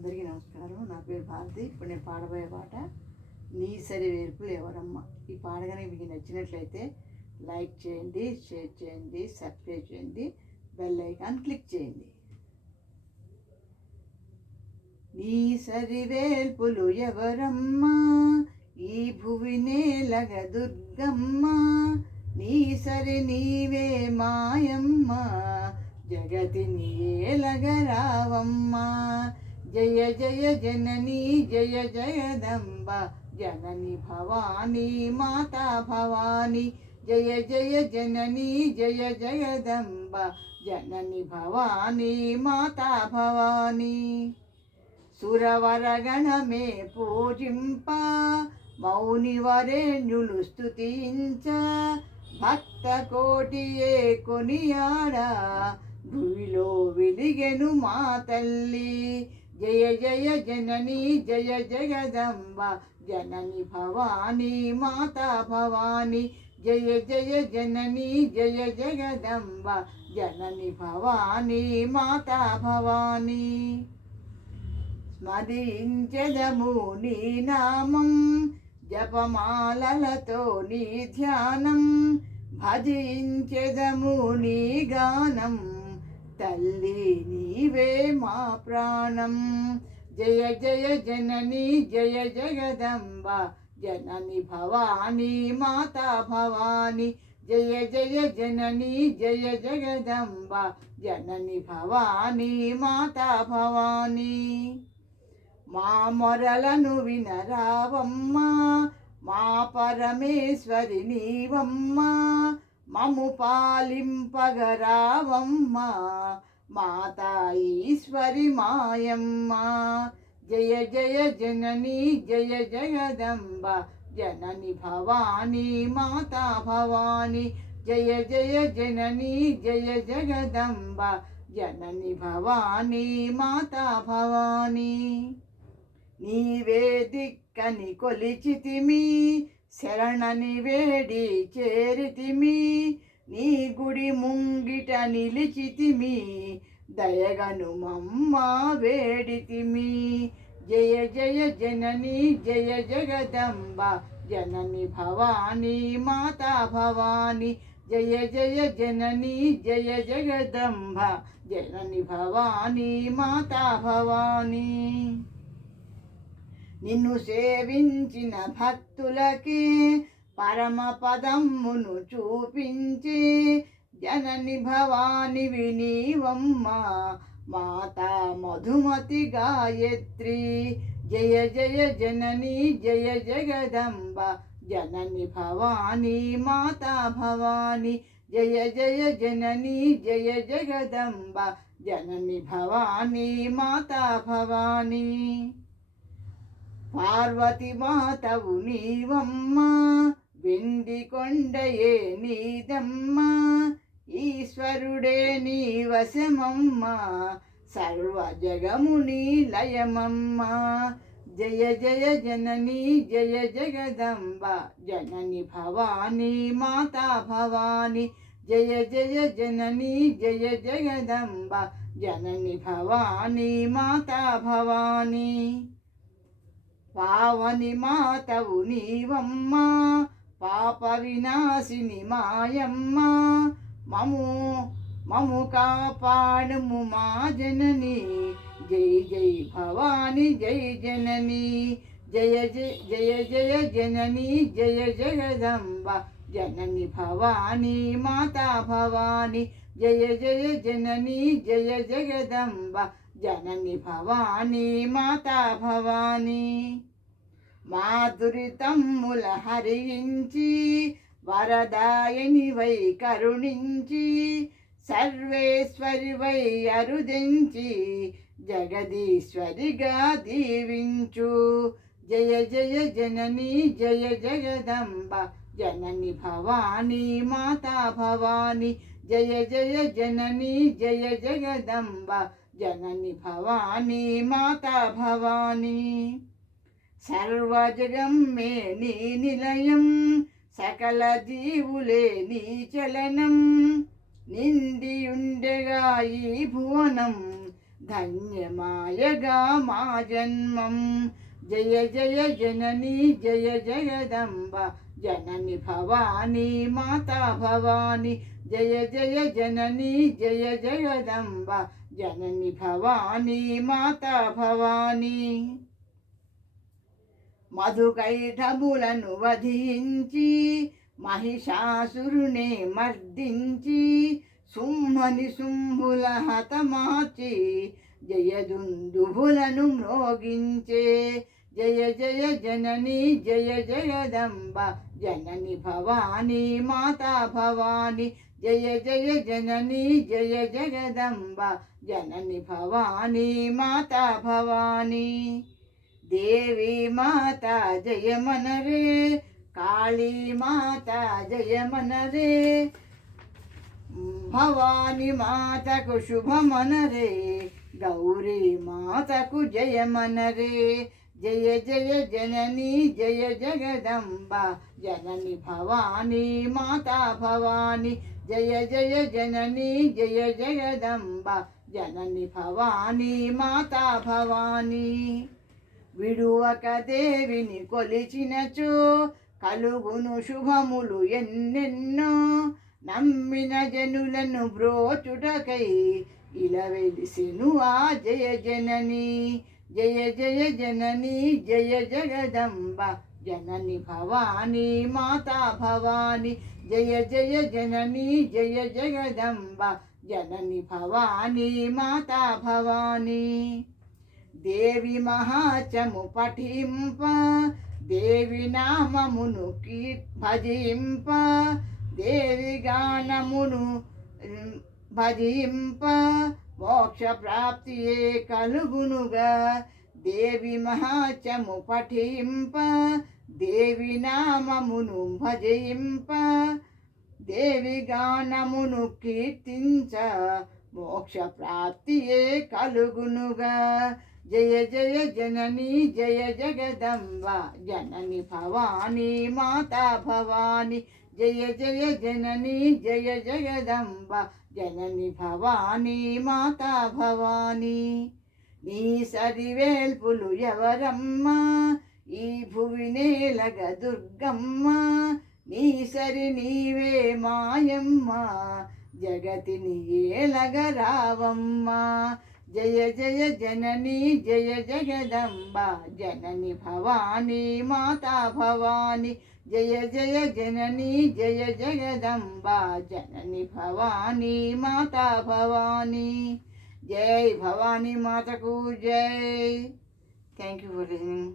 అందరికీ నమస్కారం. నా పేరు భారతి. ఇప్పుడు నేను పాడబోయే పాట నీ సరి వేర్పులు ఎవరమ్మ. ఈ పాట కనుక మీకు నచ్చినట్లయితే లైక్ చేయండి, షేర్ చేయండి, సబ్స్క్రైబ్ చేయండి, బెల్ ఐకాన్ క్లిక్ చేయండి. నీ సరి వేల్పులు ఎవరమ్మ, ఈ భువి నేలగ దుర్గమ్మ. నీ సరి నీవే మాయమ్మ, జగతిని ఏలగరావమ్మ. జయ జయ జనని జయ జగదంబ, జనని భవానీ మాతా భవానీ. జయ జయ జనని జయ జగదంబ, జనని భవానీ మాతా భవానీ. సురవరగణమే పూజింప, మౌని వరేణ్యులు స్తుతించ, భక్త కోటియే కొనియాడ, భూమిలో వెలిగెను మా తల్లి. జయ జయ జనని జయ జగదంబ, జనని భవానీ మాతా భవానీ. జయ జయ జనని జయ జగదంబ, జనని భవానీ మాతా భవానీ. స్మరించెదము నీ నామం, జపమాలలతో నీ ధ్యానం, భజించెదము నీ గానం, తల్లి నీవే మా ప్రాణం. జయ జయ జనని జయ జగదంబ, జనని భవానీ మాతా భవానీ. జయ జయ జనని జయ జగదంబ, జనని భవానీ మాతా భవానీ. మా మొరలను వినరావమ్మ, మా పరమేశ్వరి నీవమ్మ, మము పాలింపగరావమ్మ, మాతా ఈశ్వరి మాయమ్మ. జయ జయ జనని జయ జగదంబ, జనని భవానీ మాతా భవానీ. జయ జయ జనని జయ జగదంబ, జనని భవానీ మాతా భవానీ. నీవే దిక్కని కొలిచితిమి, శరణని వేడి చేరితిమి, నీ గుడి ముంగిట నిలిచితిమి, దయగను మమ్మ వేడితిమి. జయ జయ జనని జయ జగదంబ, జనని భవానీ మాతా భవానీ. జయ జయ జనని జయ జగదంబ, జనని భవానీ మాతా భవానీ. నిన్ను సేవించిన భక్తులకే పరమ పదమ్మును చూపించే, జనని భవాని వినీవమ్మ, మాతా మధుమతి గాయత్రి. జయ జయ జనని జయ జగదంబ, జనని భవానీ మాతా భవానీ. జయ జయ జనని జయ జగదంబ, జనని భవానీ మాతా భవానీ. పార్వతి మాతవు నీవమ్మ, వెండి కొండయే నీదమ్మ, ఈశ్వరుడే నీ వశమమ్మ, సర్వ జగము నీ లయమమ్మ. జయ జయ జనని జయ జగదంబ, జనని భవానీ మాతా భవానీ. జయ జయ జనని జయ జగదంబ, జనని భవానీ మాతా భవానీ. పావని మాతవు నీవమ్మ, పాప వినాశిని మాయమ్మ, మము కాపాడుము మా జనని. జై జై భవాని జై జనని. జయ జయ జయ జనని జయ జగదంబ, జనని భవానీ మాతా భవానీ. జయ జయ జనని జయ జగదంబ, జనని భవానీ మాతా భవానీ. మాధురితమ్ముల హరించి, వరదాయని వై కరుణించి, సర్వేశ్వరి వై అరుదించి, జగదీశ్వరిగా దీవించు. జయ జయ జనని జయ జగదంబ, జనని భవానీ మాతా భవానీ. జయ జయ జనని జయ జగదంబ, జనని భవానీ మాతా భవానీ. సర్వజగమ్మే నీ నిలయం, సకల జీవులే నీ చలనం, నిండియుండెగా ఈ భువనం, ధన్యమాయగా మా జన్మం. జయ జయ జనని జయ జగదంబ జనని భవానీ మాతా భవానీ. జయ జయ జనని జయ జగదంబ జనని భవానీ మాతా భవానీ. మధుకైటములను వధించి మహిషాసురునే మర్దించి సుమ్మని శుంభుల హతమార్చి జయదుందుభులను మ్రోగించే. జయ జయ జనని జయ జగదంబ జనని భవానీ మాతా భవానీ. జయ జయ జనని జయ జగదంబ జనని భవానీ మాతా భవానీ. దేవి మాత జయమనరే, కాళీ మాత జయమనరే, భవాని మాతకు శుభమనరే, గౌరీ మాతకు జయమనరే. జయ జయ జనని జయ జగదంబ జనని భవానీ మాతా భవానీ. జయ జయ జనని జయ జగదంబ జనని భవానీ మాతా భవానీ. విడువక దేవిని కొలిచినచో కలుగును శుభములు ఎన్నెన్నో. నమ్మిన జనులను బ్రోచుటకై ఇలా వెలిసెను ఆ జయ జనని. జయ జయ జనని జయ జగదంబ జనని భవానీ మాతా భవానీ. జయ జయ జనని జయ జగదంబ జనని భవానీ మాతా భవానీ. దేవి మహాచము పఠింప, దేవి నామమును భజింప, దేవి గానమును భజింప మోక్ష ప్రాప్తియే కలుగునుగా. దేవి మహాచము పఠింప, దేవి నామమును భజింప, దేవి గానమును కీర్తించ మోక్ష ప్రాప్తియే కలుగునుగా. జయ జయ జనని జయ జగదంబ జనని భవానీ మాతా భవానీ. జయ జయ జనని జయ జగదంబ జనని భవానీ మాతా భవానీ. నీ సరివేల్పులు ఎవరమ్మ, ఈ భువి నేలగ దుర్గమ్మ. నీ సరి నీవే మాయమ్మ, జగతిని ఏలగ రావమ్మ. జయ జయ జనని జయ జగదంబ జనని భవానీ మాతా భవానీ. జయ జయ జనని జయ జగదంబ జనని భవానీ మాతా భవానీ. జై భవానీ మాతకు జై. Thank you for listening.